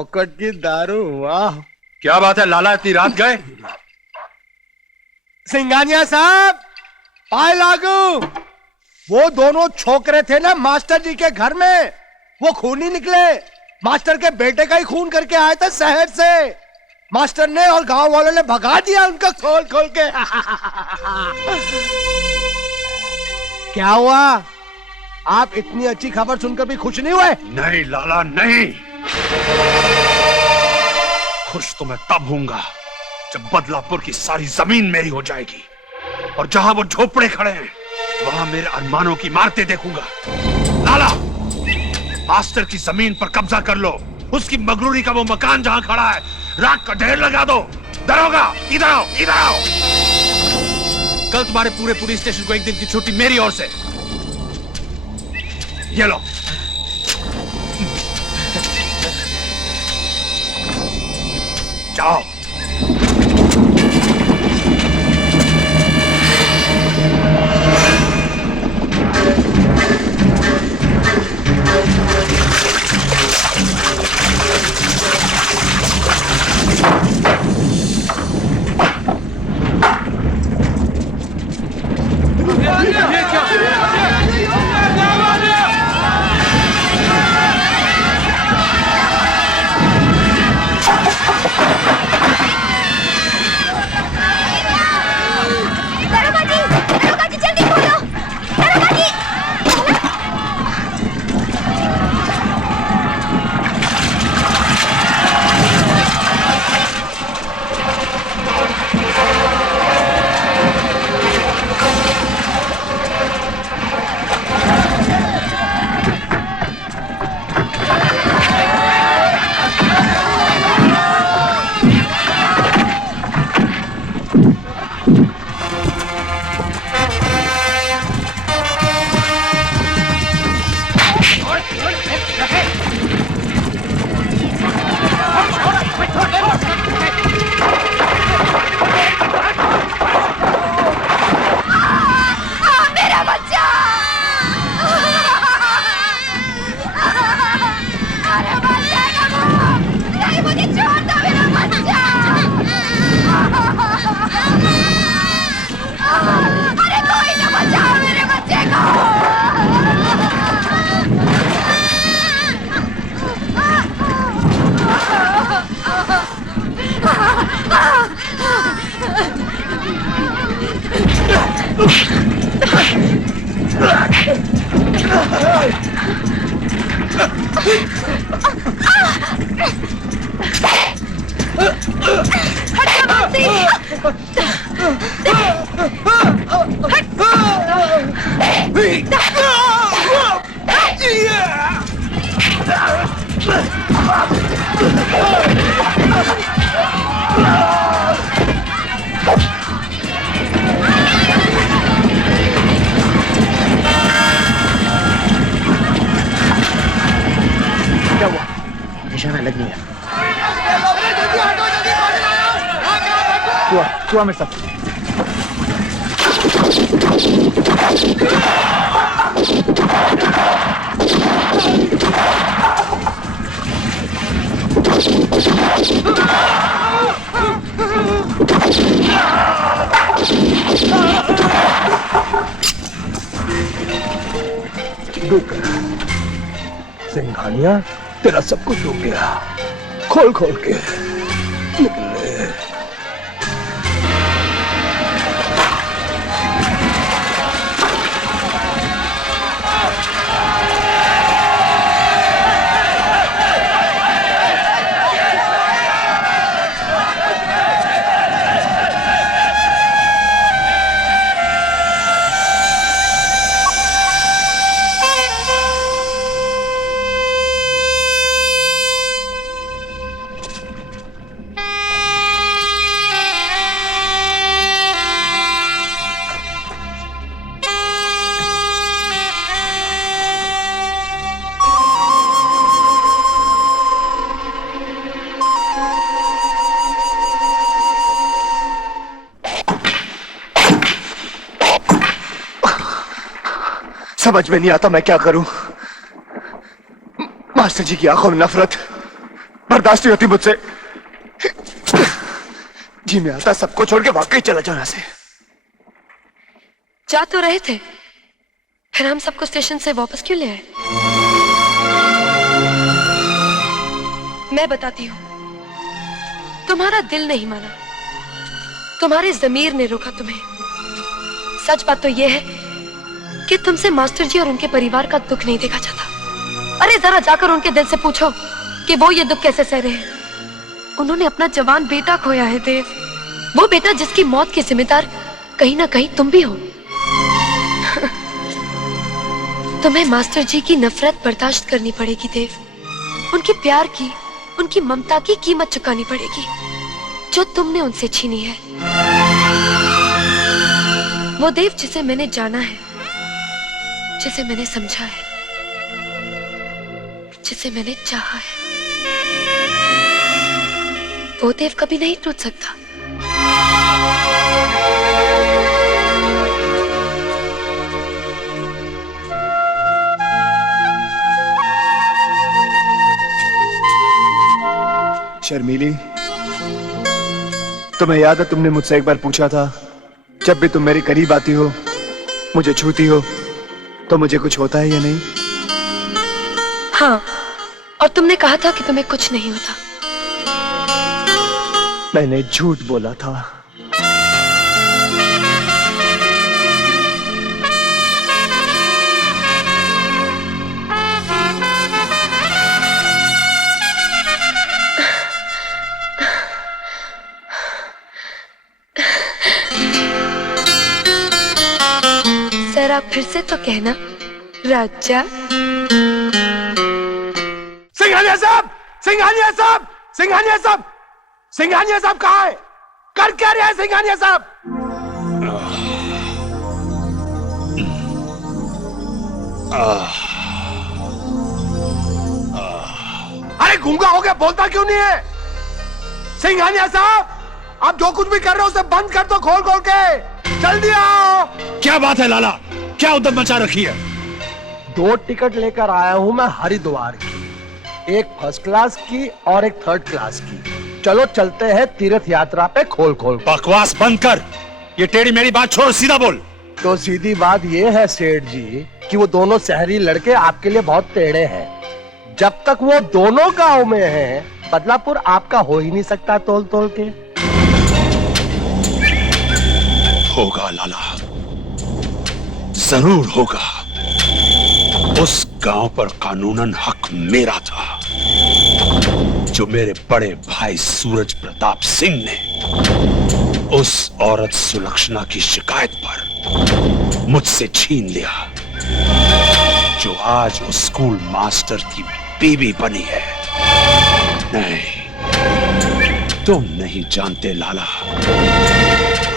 फोकट की दारू, वाह। क्या बात है लाला, इतनी रात गए? सिंघानिया साहब, पाए लागू। वो दोनों छोकरे थे ना मास्टर जी के घर में, वो खूनी निकले। मास्टर के बेटे का ही खून करके आए थे शहर से। मास्टर ने और गांव वालों ने भगा दिया उनको खोल खोल के। क्या हुआ? आप इतनी अच्छी खबर सुनकर भी खुश नहीं हुए? नहीं लाला नहीं, खुश तो मैं तब हूंगा जब बदलापुर की सारी जमीन मेरी हो जाएगी और जहां वो झोपड़े खड़े हैं वहां मेरे अरमानों की इमारतें देखूंगा। लाला, मास्टर की जमीन पर कब्जा कर लो, उसकी मगरूरी का वो मकान जहां खड़ा है राख का ढेर लगा दो। दरोगा, इधर आओ, इधर आओ। कल तुम्हारे पूरे पुलिस स्टेशन को एक दिन की छुट्टी मेरी ओर से। ये लो। जाओ। हुआ मेरे साथ। सिंघानिया, तेरा सब कुछ हो गया। खोल खोल के निकले। समझ में नहीं आता मैं क्या करूं। मास्टर जी की आंखों में नफरत, बर्दाश्त नहीं होती मुझसे। जी मैं आता सबको छोड़ के वाकई चला जाना से। जा तो रहे थे, फिर हम सबको स्टेशन से वापस क्यों ले आए? मैं बताती हूँ, तुम्हारा दिल नहीं माना, तुम्हारे ज़मीर ने रोका तुम्हें। सच बात तो यह है कि तुमसे मास्टर जी और उनके परिवार का दुख नहीं देखा जाता। अरे जरा जाकर उनके दिल से पूछो कि वो ये दुख कैसे सह रहे हैं। उन्होंने अपना जवान बेटा खोया है देव, वो बेटा जिसकी मौत के जिम्मेदार कहीं ना कहीं तुम भी हो। तुम्हें मास्टर जी की नफरत बर्दाश्त करनी पड़ेगी देव, उनके प्यार की, उनकी ममता की कीमत चुकानी पड़ेगी जो तुमने उनसे छीनी है। वो देव जिसे मैंने जाना है, जिसे मैंने समझा है, जिसे मैंने चाहा है, वो देव कभी नहीं टूट सकता। शर्मीली, तुम्हें याद है तुमने मुझसे एक बार पूछा था, जब भी तुम मेरे करीब आती हो, मुझे छूती हो, तो मुझे कुछ होता है या नहीं? हाँ, और तुमने कहा था कि तुम्हें कुछ नहीं होता। मैंने झूठ बोला था। जरा फिर से तो कहना राजा। सिंघानिया साहब, सिंघानिया साहब, सिंघानिया साहब, सिंघानिया साहब कहाँ है? कर क्या रहे हैं सिंघानिया साहब? अरे गूंगा हो गया, बोलता क्यों नहीं है? सिंघानिया साहब, आप जो कुछ भी कर रहे हो उसे बंद कर दो, खोल खोल के। जल्दी आओ। क्या बात है लाला, क्या उद्दम मचा रखी है? 2 टिकट लेकर आया हूं मैं हरिद्वार की, एक फर्स्ट क्लास की और एक थर्ड क्लास की। चलो चलते हैं तीर्थ यात्रा पे खोल खोल। बकवास बंद कर, ये टेढ़ी मेरी बात छोड़, सीधा बोल। तो सीधी बात ये है सेठ जी कि वो दोनों शहरी लड़के आपके लिए बहुत टेढ़े हैं। जब तक वो दोनों गांव में हैं, बदलापुर आपका हो ही नहीं सकता तोल तोल के। होगा लाला, जरूर होगा। उस गांव पर कानूनन हक मेरा था, जो मेरे बड़े भाई सूरज प्रताप सिंह ने उस औरत सुलक्षणा की शिकायत पर मुझसे छीन लिया, जो आज उस स्कूल मास्टर की बीवी बनी है। नहीं, तुम नहीं जानते लाला,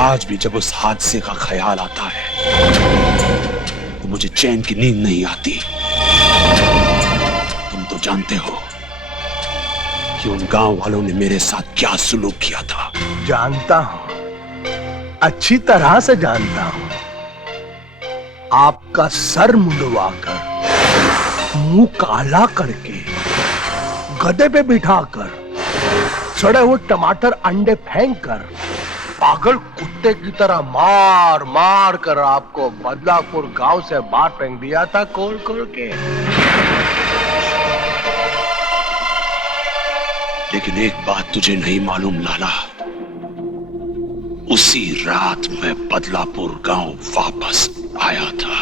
आज भी जब उस हादसे का ख्याल आता है तो मुझे चैन की नींद नहीं आती। तुम तो जानते हो कि उन गांव वालों ने मेरे साथ क्या सुलूक किया था। जानता हूं, अच्छी तरह से जानता हूं। आपका सर मुंडवाकर, मुंह काला करके, गधे पे बिठाकर, सड़े हुए टमाटर अंडे फेंक कर, पागल कुत्ते की तरह मार मार कर आपको बदलापुर गांव से बाहर फेंक दिया था, खोल खोल के। लेकिन एक बात तुझे नहीं मालूम लाला, उसी रात मैं बदलापुर गांव वापस आया था।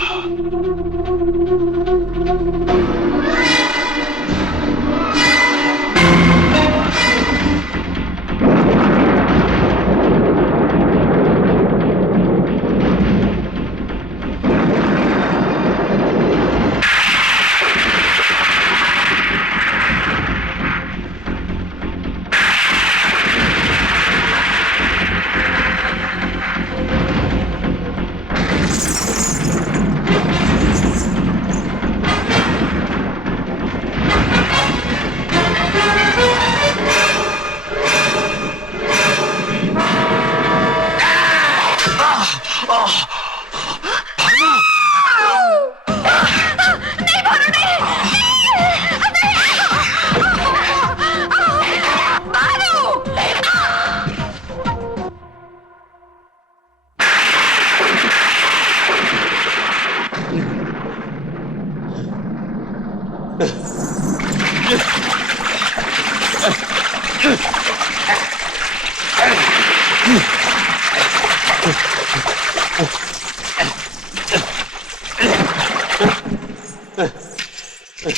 ये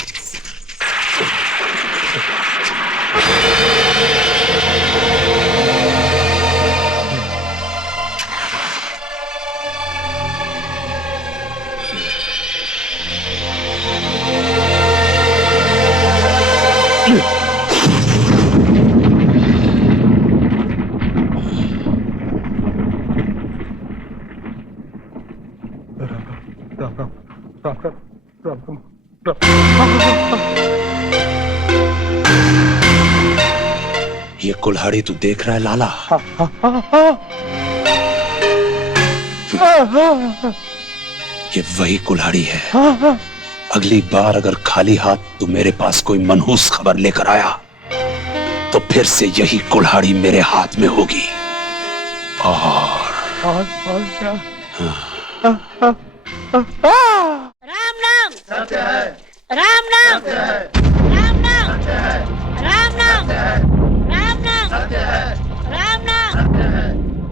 कुल्हाड़ी तू देख रहा है लाला? ये वही कुल्हाड़ी है। अगली बार अगर खाली हाथ तू मेरे पास कोई मनहूस खबर लेकर आया तो फिर से यही कुल्हाड़ी मेरे हाथ में होगी। और राम नाम सत्य है, राम नाम सत्य है, राम नाम सत्य है, राम नाम राम नाम सत्य है, राम नाम सत्य है,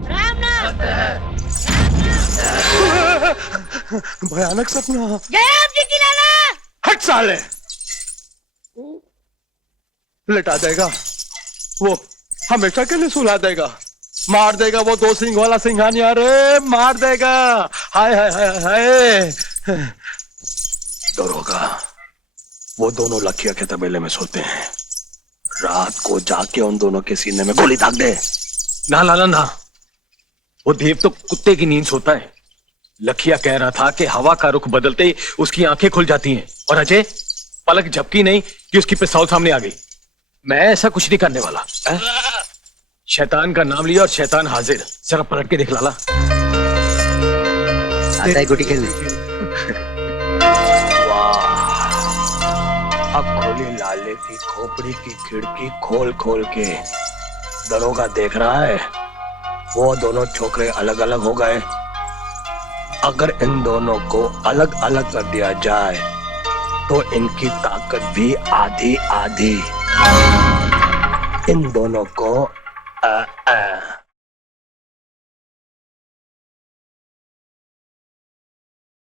राम नाम सत्य है। भयानक सपना। जय आप जी की लाला। हट साले, लटा देगा वो, हमेशा के लिए सुला देगा, मार देगा वो 2 सिंह वाला सिंघानिया रे, मार देगा। हाय हाय हाय हाय। दरोगा, वो दोनों लखिया के तबेले में सोते हैं, रात को जाके उन दोनों के सीने में गोली दाग दे। ना लाला ना, वो देव तो कुत्ते की नींद सोता है। लखिया कह रहा था कि हवा का रुख बदलते ही उसकी आंखें खुल जाती हैं और अजय पलक झपकी नहीं कि उसकी पिस्तौल सामने आ गई। मैं ऐसा कुछ नहीं करने वाला है? शैतान का नाम लिया और शैतान हाजिर। जरा पलट के देख लाला। आता है गुटी खेलने। अब खोली लाले की खोपड़ी की खिड़की खोल खोल के दरोगा देख रहा है, वो दोनों छोकरे अलग अलग हो गए। अगर इन दोनों को अलग अलग कर दिया जाए तो इनकी ताकत भी आधी आधी। इन दोनों को